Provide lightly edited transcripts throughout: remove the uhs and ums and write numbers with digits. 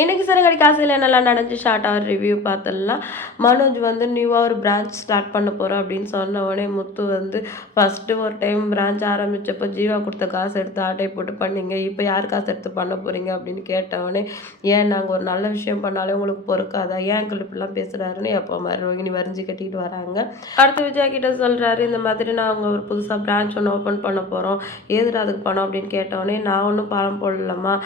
இன்னைக்கு சிறகடி காசுல என்னலாம் நடந்துச்சு ஷார்ட்டா ஒரு ரிவ்யூ பார்த்துடலாம். மனோஜ் வந்து நியூவா ஒரு பிரான்ச் ஸ்டார்ட் பண்ண போறோம் அப்படின்னு சொன்ன உடனே முத்து வந்து ஃபர்ஸ்ட்டு ஒரு டைம் பிரான்ச் ஆரம்பிச்சப்போ ஜீவா குடுத்த காசு எடுத்து ஆட்டைய போட்டு பண்ணீங்க. இப்ப யார் காசு எடுத்து பண்ண போறீங்க அப்படின்னு கேட்ட உடனே, ஏன் நாங்க ஒரு நல்ல விஷயம் பண்ணாலே உங்களுக்கு பொறுக்காதா? ஏன் அங்கிள் இப்படிலாம் பேசுறாருன்னு எப்போ மாரி ரோகிணி வரிஞ்சு கட்டிட்டு வராங்க. அடுத்து விஜயா கிட்ட சொல்றாரு, இந்த மாதிரி நாங்க ஒரு புதுசா பிரான்ச் ஒண்ணு ஓப்பன் பண்ண போறோம். எதுடா அதுக்கு பணம் அப்படின்னு கேட்ட உடனே, நான் ஒண்ணும் பணம் போடலம்மா.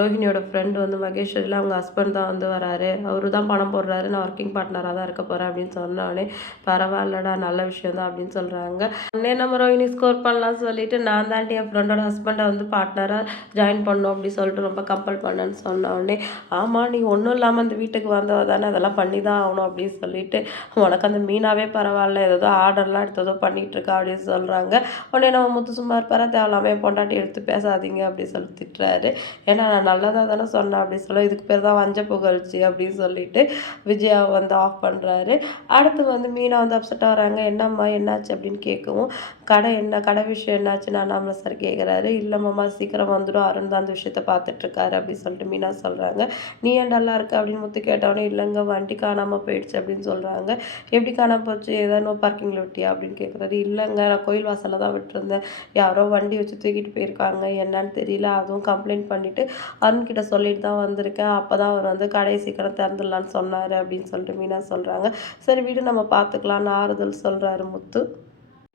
ரோஹிணியோட ஃப்ரெண்ட் வந்து மகேஸ்வரில அவங்க ஹஸ்பண்ட் தான் வந்து வராரு. அவரு தான் பணம் போடுறாரு. நான் ஒர்க்கிங் பார்ட்னரா தான் இருக்க போறேன் அப்படின்னு சொன்னோனே, பரவாயில்லடா நல்ல விஷயம் தான் அப்படின்னு சொல்றாங்க. உடனே நம்ம ரோஹிணி ஸ்கோர் பண்ணலாம்னு சொல்லிட்டு, நான் தாண்டி என் ஃப்ரெண்டோட ஹஸ்பண்டை வந்து பார்ட்னரா ஜாயின் பண்ணணும் அப்படின்னு சொல்லிட்டு ரொம்ப கம்பல் பண்ணேன்னு சொன்ன உடனே, ஆமா நீ ஒன்றும் இல்லாமல் இந்த வீட்டுக்கு வந்தவ தானே அதெல்லாம் பண்ணி தான் ஆகணும் அப்படின்னு சொல்லிட்டு, உனக்கு அந்த மீனாவே பரவாயில்ல ஏதோ ஆர்டர்லாம் எடுத்து ஏதோ பண்ணிட்டு இருக்கா அப்படின்னு சொல்றாங்க. உடனே நம்ம முத்து சும்மா இருப்பாரா, தேவையில்லாம என் பொண்டாட்டி எடுத்து பேசாதீங்க அப்படின்னு சொல்லி திட்டுறாரு. ஏன்னா நான் நல்லதா தானே சொன்னேன் அப்படின்னு சொல்ல, இதுக்கு பேர் தான் வஞ்ச புகழ்ச்சி அப்படின்னு சொல்லிட்டு விஜயா வந்து ஆஃப் பண்ணுறாரு. அடுத்து வந்து மீனா வந்து அப்செட்டாக வராங்க. என்னம்மா என்னாச்சு அப்படின்னு கேட்கவும், கடை விஷயம் என்னாச்சுன்னு அண்ணாமலை சார் கேட்குறாரு. இல்லை மாமா சீக்கிரம் வந்துடும், அருண் தான் அந்த விஷயத்த பார்த்துட்ருக்காரு அப்படின்னு சொல்லிட்டு மீனா சொல்கிறாங்க. நீ ஏன் டல்லா இருக்க அப்படின்னு முத்து கேட்டவொடனே, இல்லைங்க வண்டி காணாமல் போயிடுச்சு அப்படின்னு சொல்கிறாங்க. எப்படி காணாமல் போச்சு, ஏதாவது பார்க்கிங்கில் விட்டியா அப்படின்னு கேட்குறாரு. இல்லைங்க நான் கோயில் வாசலில் தான் விட்டுருந்தேன், யாரோ வண்டி வச்சு தூக்கிட்டு போயிருக்காங்க, என்னன்னு தெரியல, அதுவும் கம்ப்ளைண்ட் பண்ணிவிட்டு அருண்கிட்ட சொல்லிட்டு தான் வந்திருக்கேன், அப்போ தான் அவர் வந்து கடையை சீக்கிரம் திறந்துடலான்னு சொன்னார் அப்படின்னு சொல்லிட்டு மீனா சொல்கிறாங்க. சரி வீடு நம்ம பார்த்துக்கலான்னு ஆறுதல் சொல்கிறாரு முத்து.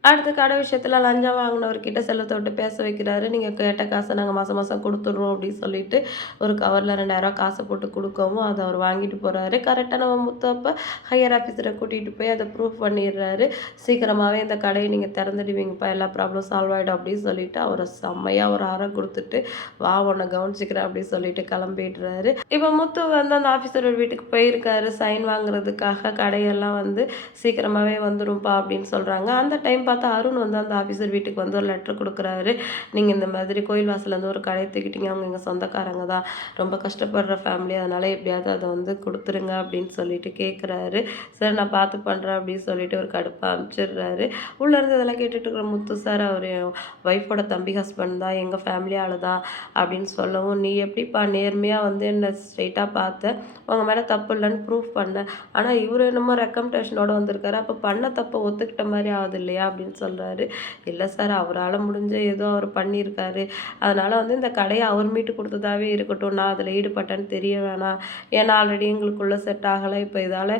அடுத்து கடை விஷயத்துல லஞ்சம் வாங்கினவர்கிட்ட செல்லத்தை விட்டு பேச வைக்கிறாரு. நீங்க கேட்ட காசை நாங்க மாசம் மாசம் குடுத்துடுறோம் அப்படின்னு சொல்லிட்டு ஒரு கவர்ல ரூ. 2000 காசை போட்டு குடுக்கவும், அத அவர் வாங்கிட்டு போறாரு. கரெக்ட்டா நம்ம முத்து அப்ப ஹையர் ஆஃபீஸர கூட்டிட்டு போய் அத ப்ரூஃப் பண்ணிடுறாரு. சீக்கிரமாவே இந்த கடையை நீங்க திறந்துடுவீங்கப்பா, எல்லா ப்ராப்ளம் சால்வ் ஆயிடும் அப்படின்னு சொல்லிட்டு அவர செம்மையா ஒரு அறை குடுத்துட்டு, வா உன்னை கவனிச்சுக்கிறேன் அப்படின்னு சொல்லிட்டு கிளம்பிடுறாரு. இப்ப முத்து வந்து அந்த ஆஃபீஸரோட வீட்டுக்கு போயிருக்காரு சைன் வாங்குறதுக்காக. கடையெல்லாம் வந்து சீக்கிரமாவே வந்துரும்ப்பா அப்படின்னு சொல்றாங்க. அந்த டைம் பார்த்தா அருண் வந்து அந்த ஆஃபீஸர் வீட்டுக்கு வந்து ஒரு லெட்டர் கொடுக்குறாரு. நீங்க இந்த மாதிரி கோயில் வாசல்லேருந்து ஒரு கடையை தூக்கிட்டீங்க, அவங்க எங்கள் சொந்தக்காரங்க தான், ரொம்ப கஷ்டப்படுற ஃபேமிலி, அதனால எப்படியாவது அதை வந்து கொடுத்துருங்க அப்படின்னு சொல்லிட்டு கேட்குறாரு. சரி நான் பார்த்து பண்ணுறேன் அப்படின்னு சொல்லிட்டு ஒரு கடுப்பாக அனுப்பிச்சிடுறாரு. உள்ளேருந்து இதெல்லாம் கேட்டுட்டு இருக்கிற முத்து சார், அவர் என் ஒய்ஃபோட தம்பி ஹஸ்பண்ட் தான், எங்கள் ஃபேமிலி ஆளு தான் அப்படின்னு சொல்லவும், நீ எப்படிப்பா நேர்மையாக வந்து என்னை ஸ்ட்ரெயிட்டாக பார்த்த, உங்கள் மேலே தப்பு இல்லைன்னு ப்ரூஃப் பண்ணேன், ஆனால் இவர் என்னமோ ரெக்கமெண்டேஷனோட வந்திருக்காரு, அப்போ பண்ண தப்பை ஒத்துக்கிட்ட மாதிரி ஆகுது இல்லையா அப்படின்னு சொல்கிறாரு. இல்லை சார் அவரால் முடிஞ்ச ஏதோ அவர் பண்ணியிருக்காரு, அதனால் வந்து இந்த கடையை அவர் மீட்டு கொடுத்ததாவே இருக்கட்டும், நான் அதில் ஈடுபட்டேன்னு தெரிய வேணாம், ஏன்னா ஆல்ரெடி எங்களுக்குள்ளே செட் ஆகலை, இப்போ இதால்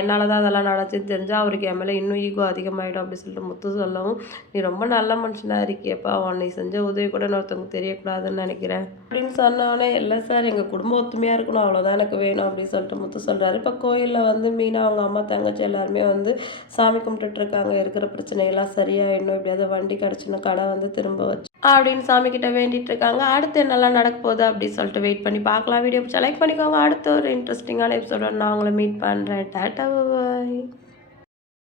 என்னால் தான் அதெல்லாம் நடந்துச்சுன்னு தெரிஞ்சால் அவருக்கு என் மேலே இன்னும் ஈகோ அதிகமாகிடும் அப்படின்னு சொல்லிட்டு முத்து சொல்லவும், நீ ரொம்ப நல்ல மனுஷனாக இருக்கியப்பா, உன்னை செஞ்ச உதவி கூட இன்னொருத்தவங்க தெரியக்கூடாதுன்னு நினைக்கிறேன் அப்படின்னு சொன்னோடனே, இல்லை சார் எங்கள் குடும்பம் ஒத்துமையாக இருக்கணும் அவ்வளோதான் எனக்கு வேணும் அப்படின்னு சொல்லிட்டு முத்து சொல்கிறாரு. இப்போ கோயிலில் வந்து மீனா அவங்க அம்மா தங்கச்சி எல்லாருமே வந்து சாமி கும்பிட்டுட்ருக்காங்க, இருக்கிற பிரச்சனையெல்லாம் சரியாயிடணும், எப்படியாவது வண்டி கிடச்சின்னா கடை வந்து திரும்ப வச்சு அப்படின்னு சாமி கிட்ட வேண்டிட்டு இருக்காங்க. அடுத்து என்னெல்லாம் நடக்க போகுது அப்படின்னு சொல்லிட்டு வெயிட் பண்ணி பார்க்கலாம். வீடியோ பிடிச்சா லைக் பண்ணிக்கோங்க. அடுத்த ஒரு இன்ட்ரெஸ்டிங்கான எபிசோட நான் உங்களை மீட் பண்ணுறேன். டாட்டா பாய்.